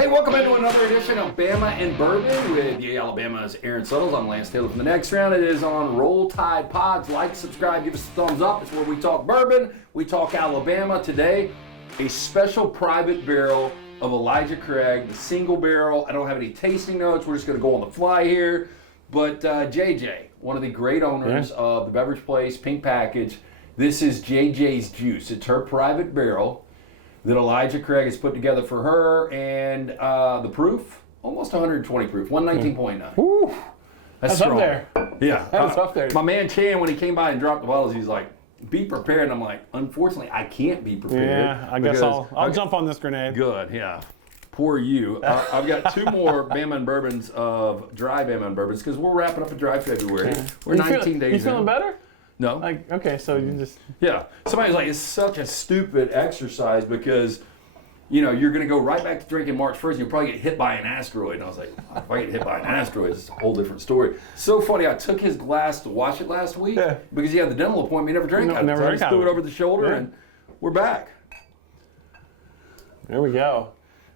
Hey, welcome into another edition of Bama and Bourbon with Alabama's Aaron Suttles. I'm Lance Taylor from the Next Round. It is on Roll Tide Pods. Like, subscribe, give us a thumbs up. It's where we talk bourbon, we talk Alabama. Today, a special private barrel of Elijah Craig, the single barrel. I don't have any tasting notes. We're just going to go on the fly here. But JJ, one of the great owners of the beverage place, Pink Package, this is JJ's Juice. It's her private barrel that Elijah Craig has put together for her, and the proof, almost 120 proof, 119.9. Ooh, that's strong. Up there. Yeah, that's up there. My man Chan, when he came by and dropped the bottles, he's like, "Be prepared." And I'm like, "Unfortunately, I can't be prepared." Yeah, I guess I'll jump on this grenade. Good, yeah. Poor you. I've got two more Bama and Bourbons of dry Bama and Bourbons because we're wrapping up a dry February. Yeah. We're 19 days in. You feeling better? No. Like, okay, so you just... Yeah. Somebody's like, it's such a stupid exercise because, you know, you're going to go right back to drinking March 1st and you'll probably get hit by an asteroid. And I was like, if I get hit by an asteroid, it's a whole different story. So funny, I took his glass to wash it last week because he had the dental appointment. He never drank out of it. So I just threw it over the shoulder and we're back. There we go.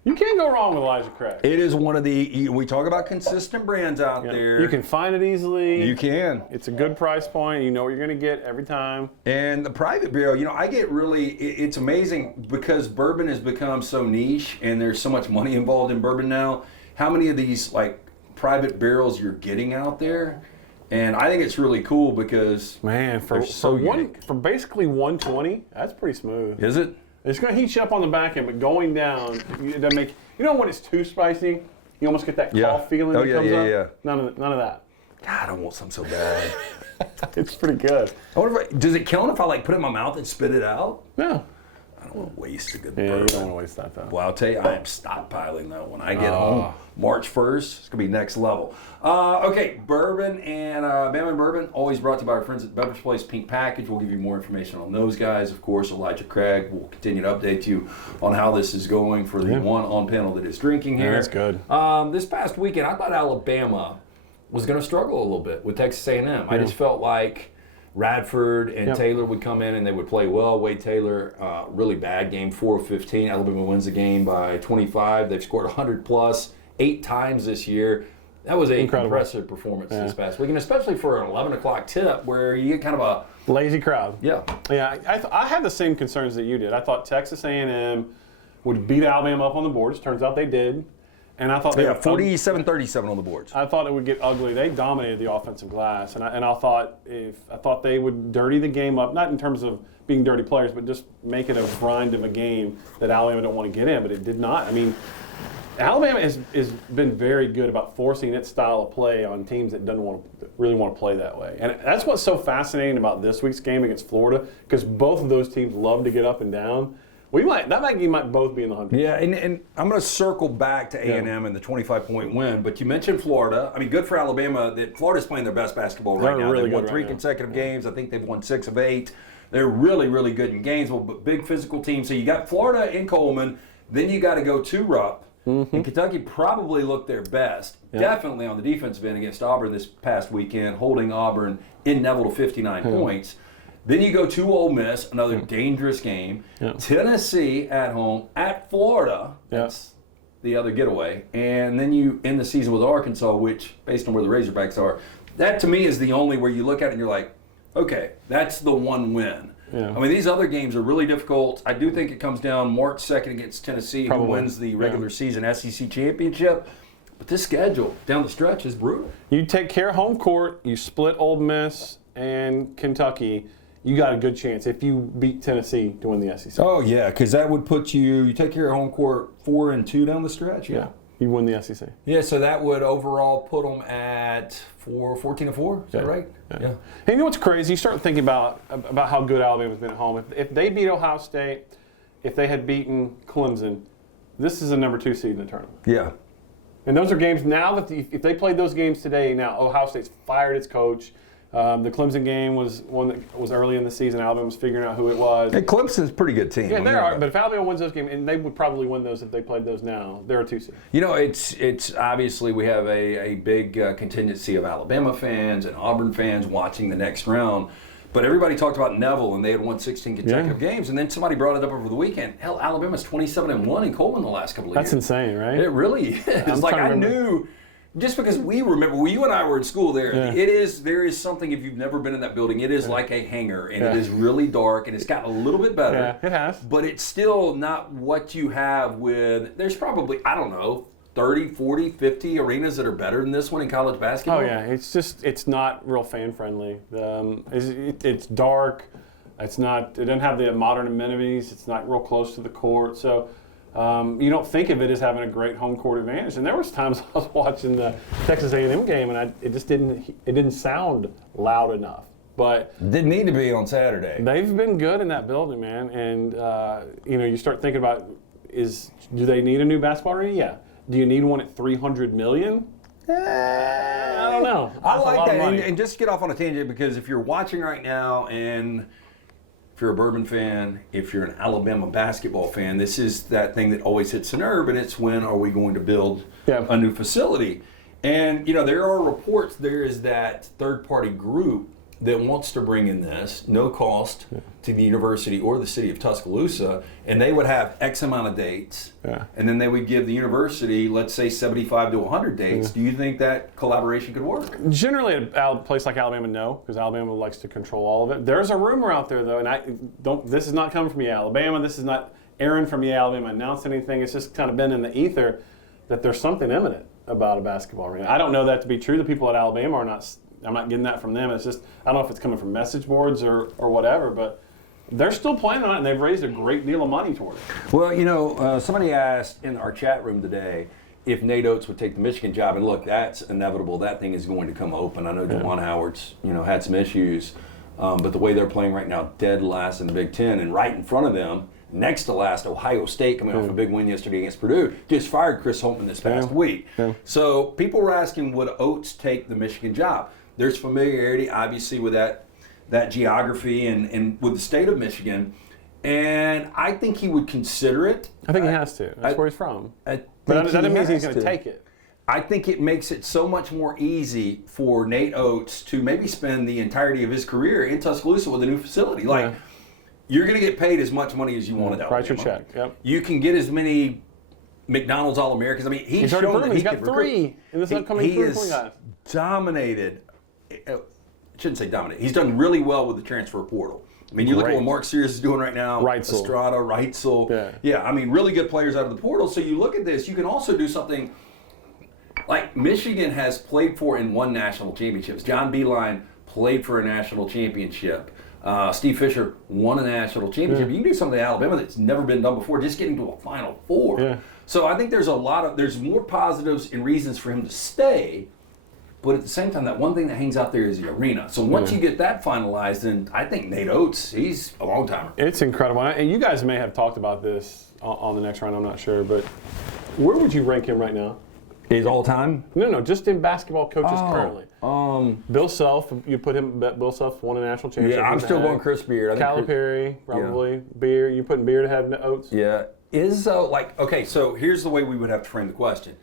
You can't go wrong with Elijah Craig. It is one of the, we talk about consistent brands out there. You can find it easily. You can. It's a good price point. You know what you're going to get every time. And the private barrel, you know, I get really, it's amazing because bourbon has become so niche and there's so much money involved in bourbon now. How many of these, like, private barrels you're getting out there? And I think it's really cool because man, for basically 120, that's pretty smooth. Is it? It's going to heat you up on the back end, but going down, it doesn't make. You know when it's too spicy, you almost get that cough feeling that comes up. Yeah. None of that. God, I want some so bad. It's pretty good. I wonder if does it count if I like put it in my mouth and spit it out? No. I don't want to waste a good bourbon. Yeah, you don't want to waste that though. Well, I'll tell you, I am stockpiling though. When I get home, March 1st, it's gonna be next level. Okay, bourbon and Bama and Bourbon, always brought to you by our friends at Beverage Place Pink Package. We'll give you more information on those guys. Of course, Elijah Craig will continue to update you on how this is going for the one on panel that is drinking here. Yeah, that's good. This past weekend, I thought Alabama was gonna struggle a little bit with Texas A&M. I just felt like Radford and Taylor would come in and they would play well. Wade Taylor, really bad game, 4 of 15. Alabama wins the game by 25. They've scored 100 plus 8 times this year. That was an impressive performance this past week, and especially for an 11 o'clock tip where you get kind of a lazy crowd. Yeah. Yeah, I had the same concerns that you did. I thought Texas A&M would beat Alabama up on the boards. Turns out they did. And I thought they 47-37 on the boards. I thought it would get ugly. They dominated the offensive glass, and I thought they would dirty the game up, not in terms of being dirty players, but just make it a grind of a game that Alabama don't want to get in. But it did not. I mean, Alabama has been very good about forcing its style of play on teams that really want to play that way. And that's what's so fascinating about this week's game against Florida, because both of those teams love to get up and down. That game might both be in the 100. Yeah, and I'm going to circle back to A&M and the 25-point win. But you mentioned Florida. I mean, good for Alabama that Florida's playing their best basketball right now. They've won 3 consecutive games. I think they've won 6 of 8. They're really, really good in Gainesville, but big physical team. So you got Florida in Coleman. Then you got to go to Rupp. And Kentucky probably looked their best, definitely on the defensive end against Auburn this past weekend, holding Auburn in Neville to 59 points. Then you go to Ole Miss, another dangerous game. Tennessee at home, at Florida. That's the other getaway. And then you end the season with Arkansas, which, based on where the Razorbacks are, that to me is the only where you look at it and you're like, okay, that's the one win. I mean, these other games are really difficult. I do think it comes down March 2nd against Tennessee, who wins the regular season SEC championship. But this schedule down the stretch is brutal. You take care of home court, you split Ole Miss and Kentucky, you got a good chance if you beat Tennessee to win the SEC. Oh, yeah, because that would put you take care of home court 4-2 down the stretch. Yeah, you win the SEC. Yeah, so that would overall put them at 14-4. Is that right? Yeah. Hey, you know what's crazy? You start thinking about how good Alabama's been at home. If they beat Ohio State, if they had beaten Clemson, this is a number 2 seed in the tournament. Yeah. And those are games now that if they played those games today, now Ohio State's fired its coach. The Clemson game was one that was early in the season. Alabama was figuring out who it was. Hey, Clemson's a pretty good team. Yeah, they are. But if Alabama wins those games, and they would probably win those if they played those now, they're a 2 seed. You know, it's obviously we have a big contingency of Alabama fans and Auburn fans watching the next round. But everybody talked about Neville, and they had won 16 consecutive games. And then somebody brought it up over the weekend. Hell, Alabama's 27-1 in Coleman the last couple of years. That's insane, right? It really is. Like, I knew, just because we remember, well, you and I were in school there, there is something, if you've never been in that building, it is like a hangar, and it is really dark, and it's gotten a little bit better. Yeah, it has. But it's still not what you have with, there's probably, I don't know, 30, 40, 50 arenas that are better than this one in college basketball. Oh, yeah. It's not real fan-friendly. It's dark. It doesn't have the modern amenities. It's not real close to the court. So you don't think of it as having a great home court advantage. And there was times I was watching the Texas A&M game, and it just didn't sound loud enough. But didn't need to be on Saturday. They've been good in that building, man. And you start thinking about, do they need a new basketball arena? Yeah. Do you need one at $300 million? I don't know. I like that. And just get off on a tangent, because if you're watching right now, and if you're a Bourbon fan, if you're an Alabama basketball fan, this is that thing that always hits a nerve, and it's, when are we going to build a new facility? And, there are reports, there is that third-party group that wants to bring in this, no cost to the university or the city of Tuscaloosa, and they would have X amount of dates, and then they would give the university, let's say, 75 to 100 dates. Do you think that collaboration could work? Generally, a place like Alabama, no, because Alabama likes to control all of it. There's a rumor out there, though, and this is not coming from Alabama. This is not Aaron from Alabama announced anything. It's just kind of been in the ether that there's something imminent about a basketball arena. I don't know that to be true. The people at Alabama are not. I'm not getting that from them. It's just, I don't know if it's coming from message boards or whatever, but they're still planning on it, and they've raised a great deal of money toward it. Well, somebody asked in our chat room today if Nate Oats would take the Michigan job, and look, that's inevitable. That thing is going to come open. I know Juwan Howard's, had some issues, but the way they're playing right now, dead last in the Big Ten, and right in front of them, next to last, Ohio State, coming off a big win yesterday against Purdue, just fired Chris Holtman this past week. So people were asking, would Oats take the Michigan job? There's familiarity, obviously, with that geography and with the state of Michigan, and I think he would consider it. I think he has to. That's where he's from. But that doesn't mean he's going to take it. I think it makes it so much more easy for Nate Oats to maybe spend the entirety of his career in Tuscaloosa with a new facility. You're going to get paid as much money as you want to. Write your check. Yep. You can get as many McDonald's All-Americans. I mean, he's shown that he got three in this upcoming He is dominated. I shouldn't say dominate. He's done really well with the transfer portal. I mean, you look at what Mark Sears is doing right now. Estrada, Reitzel. Yeah, I mean, really good players out of the portal. So you look at this, you can also do something like Michigan has played for and won national championships. John Beilein played for a national championship. Steve Fisher won a national championship. You can do something in Alabama that's never been done before, just getting to a Final Four. Yeah. So I think there's more positives and reasons for him to stay. But at the same time, that one thing that hangs out there is the arena. So once you get that finalized, then I think Nate Oats, he's a long timer. It's incredible. And you guys may have talked about this on the next round, I'm not sure. But where would you rank him right now? Is all time? No, just in basketball coaches currently. Bill Self, you put him. Bill Self won a national championship. Yeah, I'm still going Chris Beard. Calipari, probably. Beard, you putting Beard ahead of Oats? Yeah. Okay, so here's the way we would have to frame the question.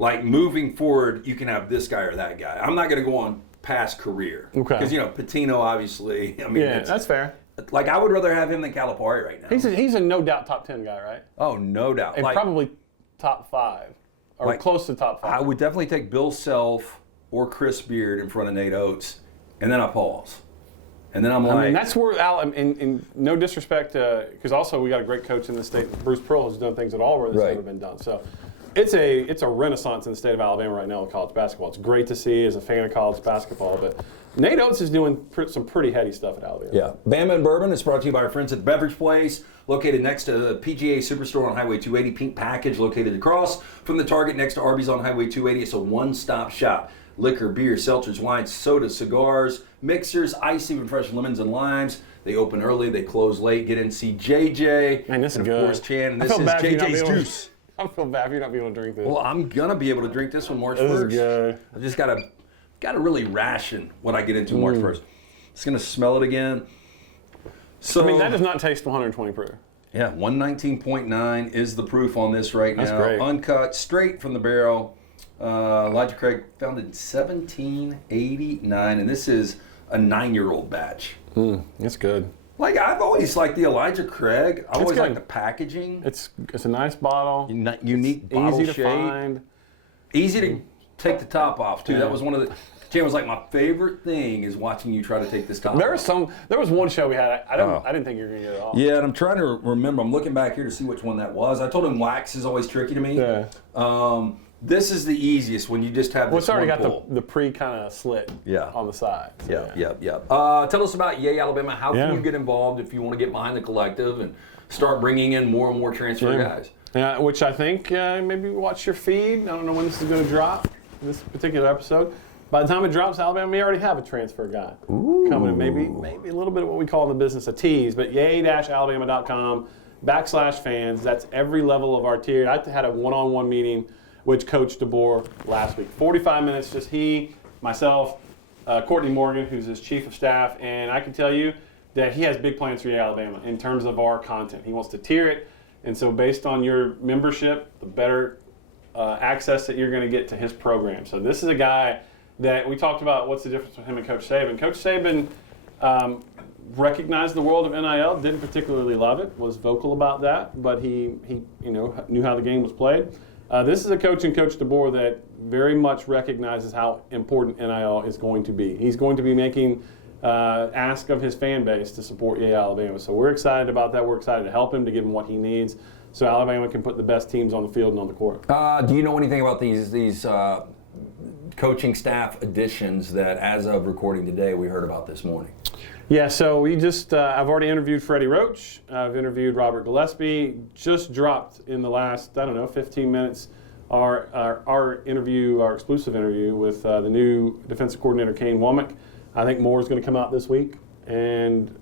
Like, moving forward, you can have this guy or that guy. I'm not going to go on past career. Okay. Because, Patino, obviously, I mean. Yeah, that's fair. Like, I would rather have him than Calipari right now. He's a no doubt top 10 guy, right? Oh, no doubt. And probably top 5, or close to top 5. I would definitely take Bill Self or Chris Beard in front of Nate Oats, and then I pause. And then I mean, that's where in no disrespect, because also we got a great coach in the state, Bruce Pearl, has done things at all where this has never been done. So it's a renaissance in the state of Alabama right now with college basketball. It's great to see as a fan of college basketball, but Nate Oats is doing some pretty heady stuff at Alabama. Yeah. Bama Bourbon is brought to you by our friends at the Beverage Place, located next to the PGA Superstore on Highway 280. Pink Package located across from the Target next to Arby's on Highway 280. It's a one-stop shop. Liquor, beer, seltzers, wines, sodas, cigars, mixers, ice, even fresh lemons and limes. They open early, they close late. Get in and see JJ. Man, this is good. Of course, Chan, and this is JJ's Juice. I feel bad if you're not being able to drink this. Well, I'm going to be able to drink this one March 1st. This is good. I just got to really ration what I get into March 1st. Just going to smell it again. So, I mean, that does not taste 120 proof. Yeah, 119.9 is the proof on this right now. That's great. Uncut, straight from the barrel. Elijah Craig founded in 1789, and this is a 9-year-old batch. It's good. Like, I've always liked the Elijah Craig. I always like the packaging. It's a nice bottle. Unique bottle easy shape. to find. Easy to take the top off, too. Yeah. That was one of the... Jim was like, my favorite thing is watching you try to take this top off. There was one show we had. I didn't think you were going to get it off. Yeah, and I'm trying to remember. I'm looking back here to see which one that was. I told him wax is always tricky to me. Yeah. This is the easiest when you just have this it's already got pull. the pre kind of slit on the side. So, Yep. Tell us about Yay Alabama. How can you get involved if you want to get behind the collective and start bringing in more and more transfer guys? Yeah, which I think maybe watch your feed. I don't know when this is going to drop, this particular episode. By the time it drops, Alabama may already have a transfer guy coming in. Maybe a little bit of what we call in the business a tease, but yay-alabama.com/fans. That's every level of our tier. I had a one-on-one meeting with Coach DeBoer last week. 45 minutes, just he, myself, Courtney Morgan, who's his chief of staff, and I can tell you that he has big plans for Yay Alabama in terms of our content. He wants to tier it, and so based on your membership, the better access that you're going to get to his program. So this is a guy that we talked about what's the difference between him and Coach Saban. Coach Saban recognized the world of NIL, didn't particularly love it, was vocal about that, but he knew how the game was played. This is a coach in Coach DeBoer that very much recognizes how important NIL is going to be. He's going to be making ask of his fan base to support Yay Alabama. So we're excited about that. We're excited to help him, to give him what he needs, so Alabama can put the best teams on the field and on the court. Do you know anything about these coaching staff additions that, as of recording today, we heard about this morning? Yeah, so we just, I've already interviewed Freddie Roach. I've interviewed Robert Gillespie. Just dropped in the last, 15 minutes, our interview, our exclusive interview with the new defensive coordinator, Kane Womack. I think more is going to come out this week, and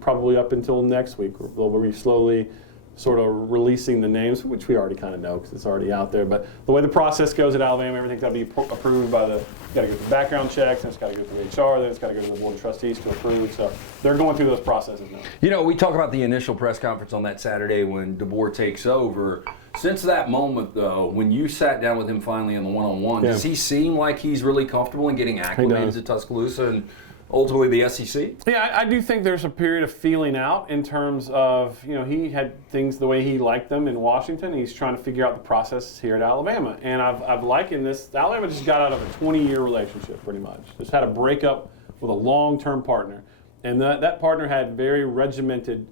probably up until next week. We'll be slowly sort of releasing the names, which we already kind of know because it's already out there. But the way the process goes at Alabama, everything's got to be approved by got to go through background checks, and it's got to go through HR, then it's got to go to the Board of Trustees to approve. So they're going through those processes now. We talk about the initial press conference on that Saturday when DeBoer takes over. Since that moment, though, when you sat down with him finally in the one-on-one, does he seem like he's really comfortable in getting acclimated to Tuscaloosa and ultimately the SEC? Yeah, I do think there's a period of feeling out in terms of, he had things the way he liked them in Washington. He's trying to figure out the process here at Alabama. And I've likened this. Alabama just got out of a 20-year relationship, pretty much. Just had a breakup with a long-term partner. And that partner had very regimented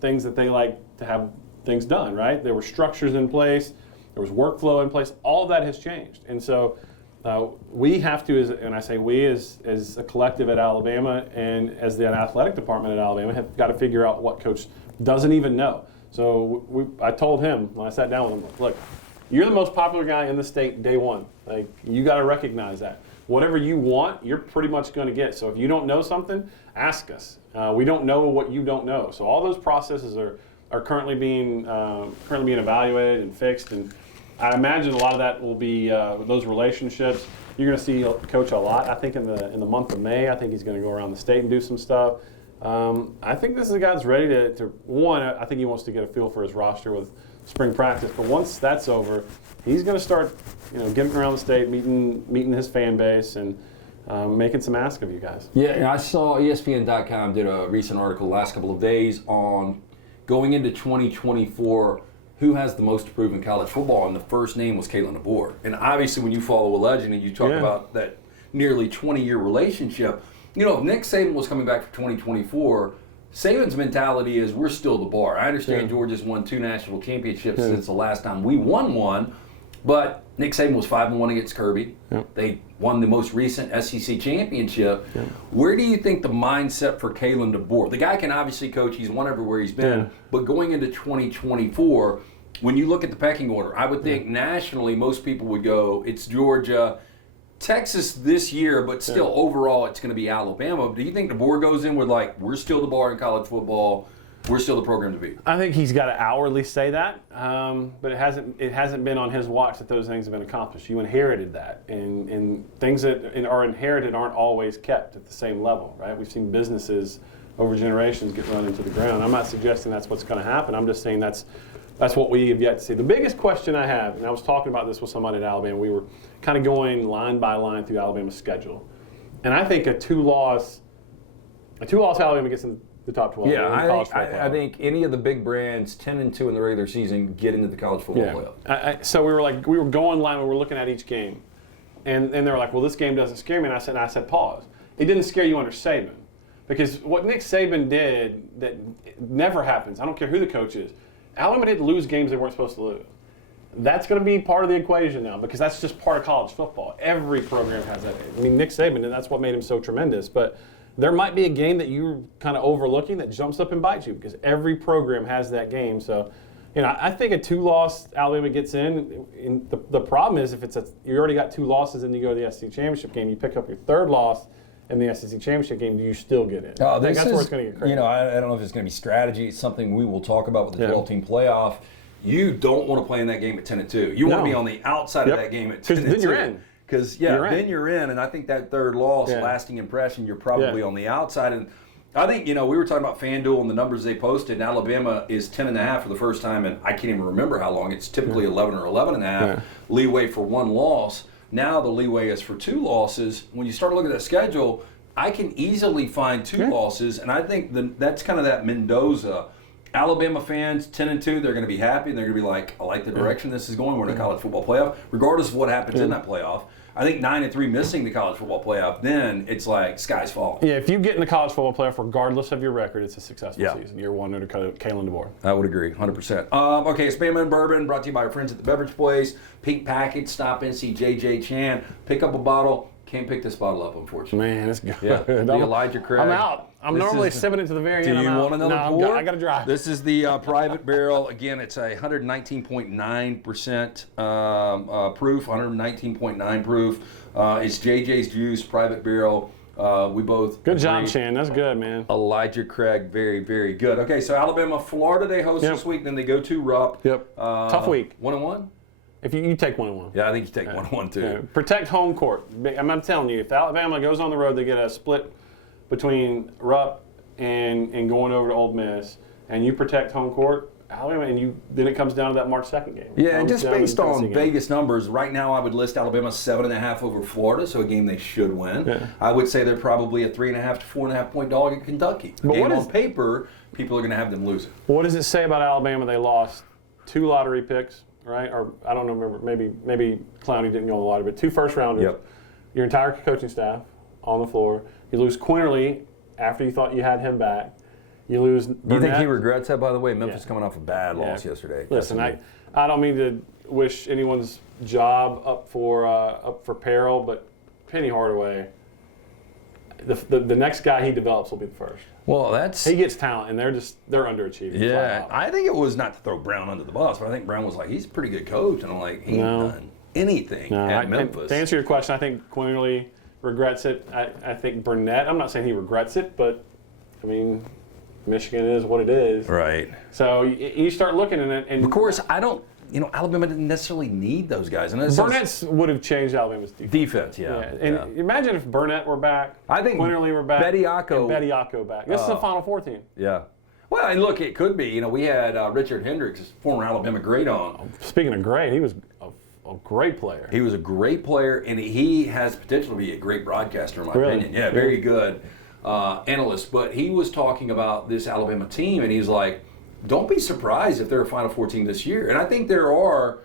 things that they like to have things done, right? There were structures in place. There was workflow in place. All of that has changed. And so we have to, and I say we as a collective at Alabama and as the athletic department at Alabama, have got to figure out what coach doesn't even know. So I told him when I sat down with him, look, you're the most popular guy in the state day one. Like, you got to recognize that. Whatever you want, you're pretty much going to get. So if you don't know something, ask us. We don't know what you don't know. So all those processes are currently being evaluated and fixed, and I imagine a lot of that will be those relationships. You're going to see Coach a lot. I think in the month of May, I think he's going to go around the state and do some stuff. I think this is a guy that's ready to one. I think he wants to get a feel for his roster with spring practice. But once that's over, he's going to start, getting around the state, meeting his fan base, and making some ask of you guys. Yeah, I saw ESPN.com did a recent article the last couple of days on going into 2024. Who has the most to prove in college football? And the first name was Kalen DeBoer. And obviously, when you follow a legend and you talk about that nearly 20-year relationship, if Nick Saban was coming back for 2024, Saban's mentality is we're still the bar. I understand Georgia's won 2 national championships since the last time we won one, but Nick Saban was 5-1 against Kirby. They won the most recent SEC championship. Where do you think the mindset for Kalen DeBoer? The guy can obviously coach. He's won everywhere he's been. But going into 2024, when you look at the pecking order, I would think nationally most people would go, it's Georgia, Texas this year, but still overall it's going to be Alabama. Do you think DeBoer goes in with we're still the bar in college football, we're still the program to beat? I think he's got to outwardly say that, but it hasn't been on his watch that those things have been accomplished. You inherited that, and things that are inherited aren't always kept at the same level, right? We've seen businesses over generations get run into the ground. I'm not suggesting that's what's going to happen. I'm just saying that's what we have yet to see. The biggest question I have, and I was talking about this with somebody at Alabama, we were kind of going line by line through Alabama's schedule. And I think a two-loss Alabama gets in the top 12. Yeah, I think any of the big brands, 10-2 in the regular season, get into the college football playoff. So we were going line when we were looking at each game, and they were like, well, this game doesn't scare me. And I said, pause. It didn't scare you under Saban, because what Nick Saban did that never happens. I don't care who the coach is. Alabama didn't lose games they weren't supposed to lose. That's going to be part of the equation now, because that's just part of college football. Every program has that. I mean, Nick Saban, and that's what made him so tremendous. But there might be a game that you're kind of overlooking that jumps up and bites you, because every program has that game. So, I think a two-loss Alabama gets in. And the problem is, if you already got two losses and you go to the SEC championship game, you pick up your third loss in the SEC championship game, do you still get in? I think that's where it's going to get crazy. I don't know if it's going to be strategy. It's something we will talk about with the 12-team playoff. You don't want to play in that game at 10-2. You want to be on the outside of that game at 10-2. Because then you're in. Because, then you're in. And I think that third loss, lasting impression, you're probably on the outside. And I think, we were talking about FanDuel and the numbers they posted. And Alabama is 10.5 for the first time, and I can't even remember how long. It's typically 11 or 11.5 leeway for one loss. Now the leeway is for two losses. When you start looking at the schedule, I can easily find two losses, and I think that's kind of that Mendoza. Alabama fans, 10-2, they're going to be happy, and they're going to be like, I like the direction this is going. We're in a college football playoff, regardless of what happens in that playoff. I think 9-3 missing the college football playoff, then it's like sky's falling. Yeah, if you get in the college football playoff, regardless of your record, it's a successful season. Year one under Kalen DeBoer. I would agree, 100%. Okay, it's Bama Bourbon, brought to you by our friends at the Beverage Place. Pink package, stop in, see JJ Chan, pick up a bottle. Can't pick this bottle up, unfortunately. Man, it's good. Yeah, the Elijah Craig. I'm out. I'm normally sipping it to the very end. Do you want another pour? I got to drive. This is the private barrel. Again, it's a 119.9% proof, 119.9 proof. It's JJ's Juice, private barrel. We both Good job, Shan. That's good, man. Elijah Craig, very, very good. Okay, so Alabama, Florida, they host this week. Then they go to Rupp. Yep. Tough week. 1-1? If you take 1-1. Yeah, I think you take 1-1 too. Yeah. Protect home court. I'm telling you, if Alabama goes on the road, they get a split between Rupp and going over to Ole Miss, and you protect home court, Alabama, and then it comes down to that March 2nd game. Yeah, and just based on Vegas numbers, right now I would list Alabama 7.5 over Florida, so a game they should win. Yeah. I would say they're probably a 3.5 to 4.5 point dog at Kentucky. But game on paper, people are going to have them losing. What does it say about Alabama? They lost 2 lottery picks. Right? Or I don't remember. Maybe Clowney didn't go on the lottery, but 2 first-rounders. Yep. Your entire coaching staff on the floor. You lose Quinterly after you thought you had him back. You lose Burnett. Do you think he regrets that, by the way? Memphis coming off a bad loss yesterday. Listen, I don't mean to wish anyone's job up for peril, but Penny Hardaway, the next guy he develops will be the first. Well, he gets talent, and they're underachieving. Yeah, I think it was not to throw Brown under the bus, but I think Brown was like, he's a pretty good coach, and I'm like, he ain't done anything at Memphis. To answer your question, I think Quinterly regrets it. I think Burnett, I'm not saying he regrets it, but I mean, Michigan is what it is. Right. So you start looking at it, and of course, Alabama didn't necessarily need those guys. And Burnett would have changed Alabama's defense. And imagine if Burnett were back, I think Quinterly were back, Bediako back. This is a Final Four team. Yeah. Well, and look, it could be. We had Richard Hendricks, former Alabama great, on. Speaking of great, he was a great player. He was a great player, and he has potential to be a great broadcaster, in my opinion. Yeah, very good analyst. But he was talking about this Alabama team, and he's like, don't be surprised if they're a Final Four team this year. And I think there are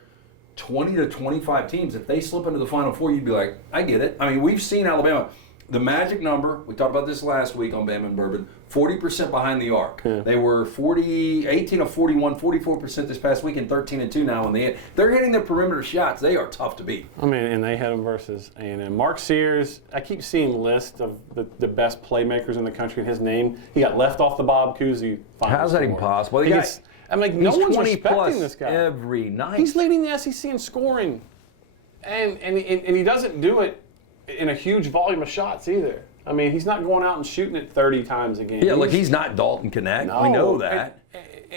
20 to 25 teams. If they slip into the Final Four, you'd be like, I get it. I mean, we've seen Alabama. The magic number, we talked about this last week on Bama Bourbon, 40% behind the arc. Yeah. They were 18 of 41, 44% this past week, and 13-2 now. And they're hitting the perimeter shots. They are tough to beat. I mean, and they had them versus A&M. Mark Sears, I keep seeing lists of the best playmakers in the country in his name. He got left off the Bob Cousy finals. How's that even possible? I'm like, no one's respecting this guy. Every night. He's leading the SEC in scoring. And he doesn't do it in a huge volume of shots either. I mean, he's not going out and shooting it 30 times a game. Yeah, he's not Dalton Connect. No, we know that.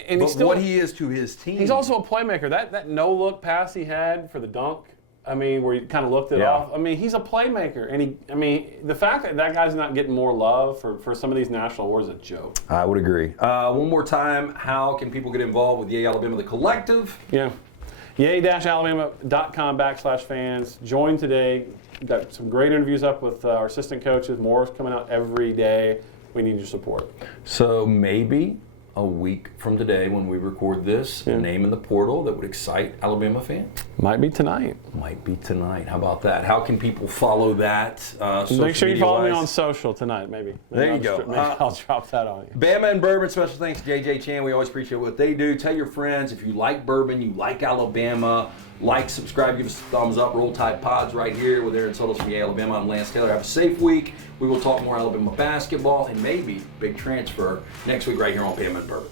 And but what he is to his team. He's also a playmaker. That no-look pass he had for the dunk, I mean, where he kind of looked it off. I mean, he's a playmaker. And the fact that guy's not getting more love for some of these national awards is a joke. I would agree. One more time, how can people get involved with Yay Alabama, the collective? Yeah. yay-alabama.com/fans. Join today. We've got some great interviews up with our assistant coaches. More is coming out every day. We need your support. So maybe a week from today when we record this, a name in the portal that would excite Alabama fans? Might be tonight. Might be tonight. How about that? How can people follow that? Make sure you follow me on social tonight, maybe. There you go. Maybe I'll drop that on you. Bama and Bourbon, special thanks to JJ Chan. We always appreciate what they do. Tell your friends if you like bourbon, you like Alabama, like, subscribe, give us a thumbs up. Roll Tide Pods right here with Aaron Suttles from Alabama. I'm Lance Taylor. Have a safe week. We will talk more Alabama basketball and maybe big transfer next week right here on Bama and Bourbon.